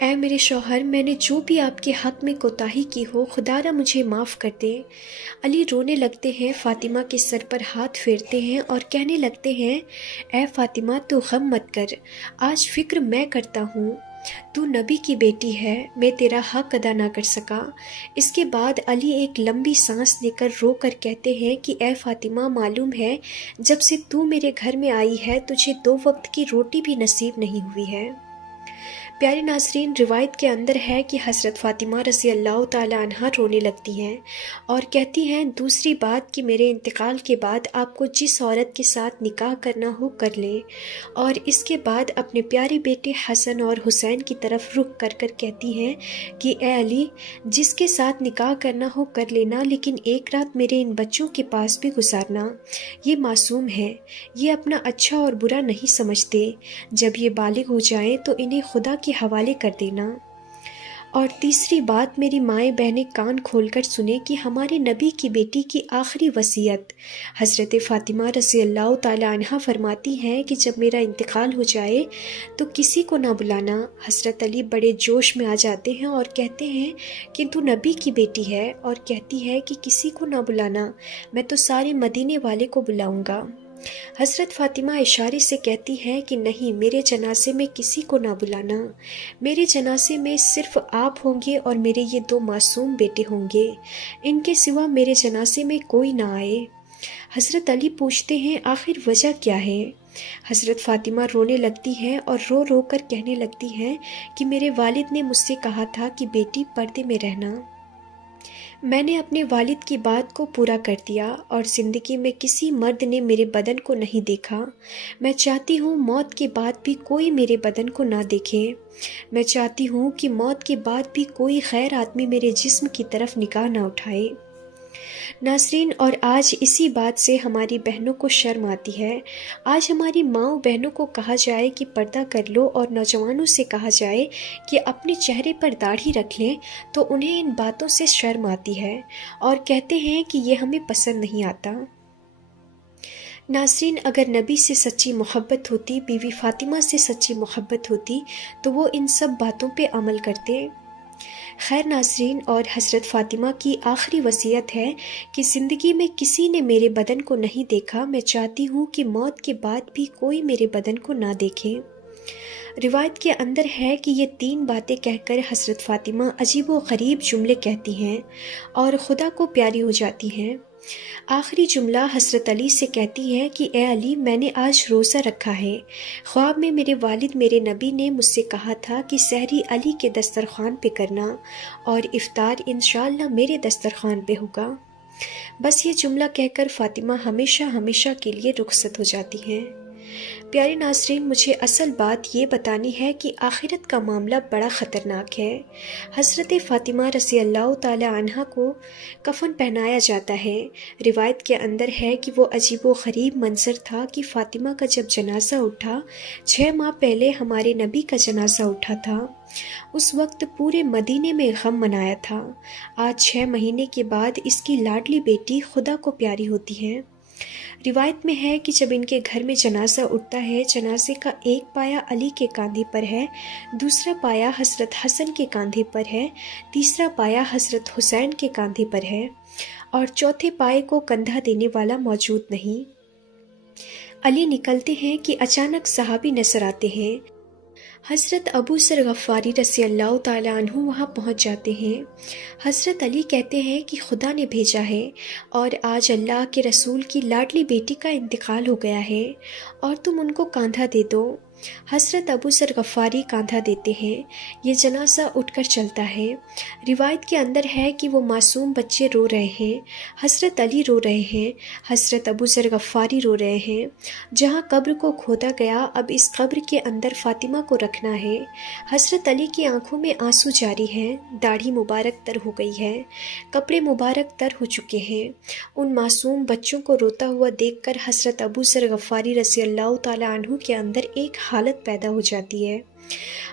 اے میرے شوہر، میں نے جو بھی آپ کے حق میں کوتاہی کی ہو، خدا را مجھے معاف کر دے۔ علی رونے لگتے ہیں، فاطمہ کے سر پر ہاتھ پھیرتے ہیں اور کہنے لگتے ہیں، اے فاطمہ تو غم مت کر، آج فکر میں کرتا ہوں، تو نبی کی بیٹی ہے، میں تیرا حق ادا نہ کر سکا۔ اس کے بعد علی ایک لمبی سانس لے کر رو کر کہتے ہیں کہ اے فاطمہ، معلوم ہے جب سے تو میرے گھر میں آئی ہے تجھے 2 وقت کی روٹی بھی نصیب نہیں ہوئی ہے۔ پیارے ناظرین، روایت کے اندر ہے کہ حضرت فاطمہ رضی اللہ تعالی عنہ رونے لگتی ہیں اور کہتی ہیں، دوسری بات کہ میرے انتقال کے بعد آپ کو جس عورت کے ساتھ نکاح کرنا ہو کر لیں، اور اس کے بعد اپنے پیارے بیٹے حسن اور حسین کی طرف رخ کر کر کہتی ہیں کہ اے علی، جس کے ساتھ نکاح کرنا ہو کر لینا، لیکن ایک رات میرے ان بچوں کے پاس بھی گزارنا، یہ معصوم ہے، یہ اپنا اچھا اور برا نہیں سمجھتے، جب یہ بالغ ہو جائیں تو انہیں خدا کے حوالے کر دینا۔ اور تیسری بات، میری مائیں بہنیں کان کھول کر سنیں کہ ہمارے نبی کی بیٹی کی آخری وصیت حضرت فاطمہ رضی اللہ تعالی عنہ فرماتی ہیں کہ جب میرا انتقال ہو جائے تو کسی کو نہ بلانا۔ حضرت علی بڑے جوش میں آ جاتے ہیں اور کہتے ہیں کہ تو نبی کی بیٹی ہے، اور کہتی ہے کہ کسی کو نہ بلانا، میں تو سارے مدینے والے کو بلاؤں گا۔ حضرت فاطمہ اشارے سے کہتی ہے کہ نہیں، میرے جنازے میں کسی کو نہ بلانا، میرے جنازے میں صرف آپ ہوں گے اور میرے یہ 2 معصوم بیٹے ہوں گے، ان کے سوا میرے جنازے میں کوئی نہ آئے۔ حضرت علی پوچھتے ہیں، آخر وجہ کیا ہے؟ حضرت فاطمہ رونے لگتی ہیں اور رو رو کر کہنے لگتی ہیں کہ میرے والد نے مجھ سے کہا تھا کہ بیٹی پردے میں رہنا، میں نے اپنے والد کی بات کو پورا کر دیا اور زندگی میں کسی مرد نے میرے بدن کو نہیں دیکھا۔ میں چاہتی ہوں موت کے بعد بھی کوئی میرے بدن کو نہ دیکھے۔ میں چاہتی ہوں کہ موت کے بعد بھی کوئی غیر آدمی میرے جسم کی طرف نگاہ نہ اٹھائے۔ ناظرین، اور آج اسی بات سے ہماری بہنوں کو شرم آتی ہے۔ آج ہماری ماؤں بہنوں کو کہا جائے کہ پردہ کر لو، اور نوجوانوں سے کہا جائے کہ اپنے چہرے پر داڑھی رکھ لیں، تو انہیں ان باتوں سے شرم آتی ہے اور کہتے ہیں کہ یہ ہمیں پسند نہیں آتا۔ ناظرین، اگر نبی سے سچی محبت ہوتی، بیوی فاطمہ سے سچی محبت ہوتی، تو وہ ان سب باتوں پہ عمل کرتے۔ خیر ناظرین، اور حضرت فاطمہ کی آخری وصیت ہے کہ زندگی میں کسی نے میرے بدن کو نہیں دیکھا، میں چاہتی ہوں کہ موت کے بعد بھی کوئی میرے بدن کو نہ دیکھے۔ روایت کے اندر ہے کہ یہ 3 باتیں کہہ کر حضرت فاطمہ عجیب و غریب جملے کہتی ہیں اور خدا کو پیاری ہو جاتی ہیں۔ آخری جملہ حضرت علی سے کہتی ہے کہ اے علی، میں نے آج روزہ رکھا ہے، خواب میں میرے والد میرے نبی نے مجھ سے کہا تھا کہ سحری علی کے دسترخوان پہ کرنا اور افطار انشاءاللہ میرے دسترخوان پہ ہوگا۔ بس یہ جملہ کہہ کر فاطمہ ہمیشہ ہمیشہ کے لیے رخصت ہو جاتی ہیں۔ پیارے ناظرین، مجھے اصل بات یہ بتانی ہے کہ آخرت کا معاملہ بڑا خطرناک ہے۔ حضرت فاطمہ رضی اللہ تعالی عنہ کو کفن پہنایا جاتا ہے۔ روایت کے اندر ہے کہ وہ عجیب و غریب منظر تھا کہ فاطمہ کا جب جنازہ اٹھا، 6 ماہ پہلے ہمارے نبی کا جنازہ اٹھا تھا، اس وقت پورے مدینے میں غم منایا تھا۔ آج 6 مہینے کے بعد اس کی لاڈلی بیٹی خدا کو پیاری ہوتی ہے۔ روایت میں ہے کہ جب ان کے گھر میں جنازہ اٹھتا ہے، جنازے کا ایک پایا علی کے کاندھے پر ہے، دوسرا پایا حضرت حسن کے کاندھے پر ہے، تیسرا پایا حضرت حسین کے کاندھے پر ہے، اور چوتھے پائے کو کندھا دینے والا موجود نہیں۔ علی نکلتے ہیں کہ اچانک صحابی نظر آتے ہیں۔ حضرت ابو ذر غفاری رضی اللہ تعالی عنہ وہاں پہنچ جاتے ہیں۔ حضرت علی کہتے ہیں کہ خدا نے بھیجا ہے اور آج اللہ کے رسول کی لاڈلی بیٹی کا انتقال ہو گیا ہے اور تم ان کو کاندھا دے دو۔ حضرت ابو ذر غفاری کاندھا دیتے ہیں، یہ جنازہ اٹھ کر چلتا ہے۔ روایت کے اندر ہے کہ وہ معصوم بچے رو رہے ہیں، حضرت علی رو رہے ہیں، حضرت ابو ذر غفاری رو رہے ہیں۔ جہاں قبر کو کھودا گیا، اب اس قبر کے اندر فاطمہ کو رکھنا ہے۔ حضرت علی کی آنکھوں میں آنسو جاری ہیں، داڑھی مبارک تر ہو گئی ہے، کپڑے مبارک تر ہو چکے ہیں۔ ان معصوم بچوں کو روتا ہوا دیکھ کر حضرت ابو ذر غفاری رضی اللہ تعالی عنہ کے اندر ایک حالت پیدا ہو جاتی ہے۔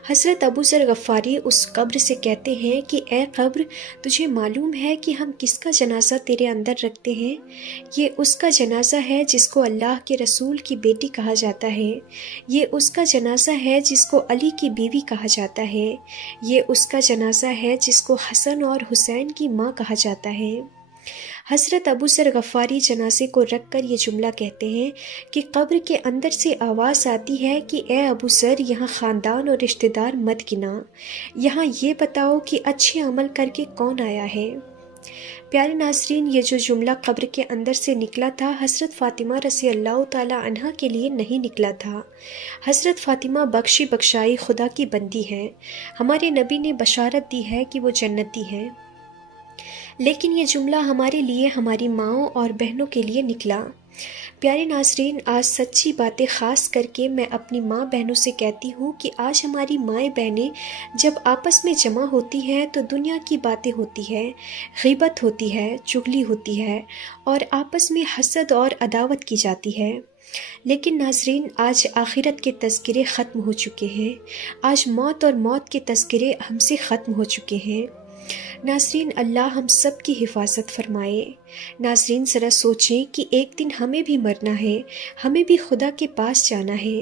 حضرت ابو ذر غفاری اس قبر سے کہتے ہیں کہ اے قبر، تجھے معلوم ہے کہ ہم کس کا جنازہ تیرے اندر رکھتے ہیں؟ یہ اس کا جنازہ ہے جس کو اللہ کے رسول کی بیٹی کہا جاتا ہے، یہ اس کا جنازہ ہے جس کو علی کی بیوی کہا جاتا ہے، یہ اس کا جنازہ ہے جس کو حسن اور حسین کی ماں کہا جاتا ہے۔ حضرت ابو ذر غفاری جنازے کو رکھ کر یہ جملہ کہتے ہیں کہ قبر کے اندر سے آواز آتی ہے کہ اے ابو ذر، یہاں خاندان اور رشتہ دار مت گنا، یہاں یہ بتاؤ کہ اچھے عمل کر کے کون آیا ہے۔ پیارے ناظرین، یہ جو جملہ قبر کے اندر سے نکلا تھا، حضرت فاطمہ رضی اللہ تعالی عنہا کے لیے نہیں نکلا تھا۔ حضرت فاطمہ بخشی بخشائی خدا کی بندی ہیں، ہمارے نبی نے بشارت دی ہے کہ وہ جنتی ہیں، لیکن یہ جملہ ہمارے لیے، ہماری ماؤں اور بہنوں کے لیے نکلا۔ پیارے ناظرین، آج سچی باتیں خاص کر کے میں اپنی ماں بہنوں سے کہتی ہوں کہ آج ہماری مائیں بہنیں جب آپس میں جمع ہوتی ہیں تو دنیا کی باتیں ہوتی ہے، غیبت ہوتی ہے، چغلی ہوتی ہے اور آپس میں حسد اور عداوت کی جاتی ہے۔ لیکن ناظرین، آج آخرت کے تذکرے ختم ہو چکے ہیں، آج موت اور موت کے تذکرے ہم سے ختم ہو چکے ہیں۔ ناظرین، اللہ ہم سب کی حفاظت فرمائے۔ ناظرین، ذرا سوچیں کہ ایک دن ہمیں بھی مرنا ہے، ہمیں بھی خدا کے پاس جانا ہے۔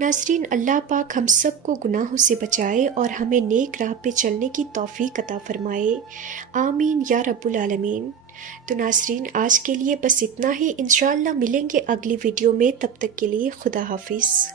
ناظرین، اللہ پاک ہم سب کو گناہوں سے بچائے اور ہمیں نیک راہ پہ چلنے کی توفیق عطا فرمائے، آمین یا رب العالمین۔ تو ناظرین، آج کے لیے بس اتنا ہی، انشاءاللہ ملیں گے اگلی ویڈیو میں، تب تک کے لیے خدا حافظ۔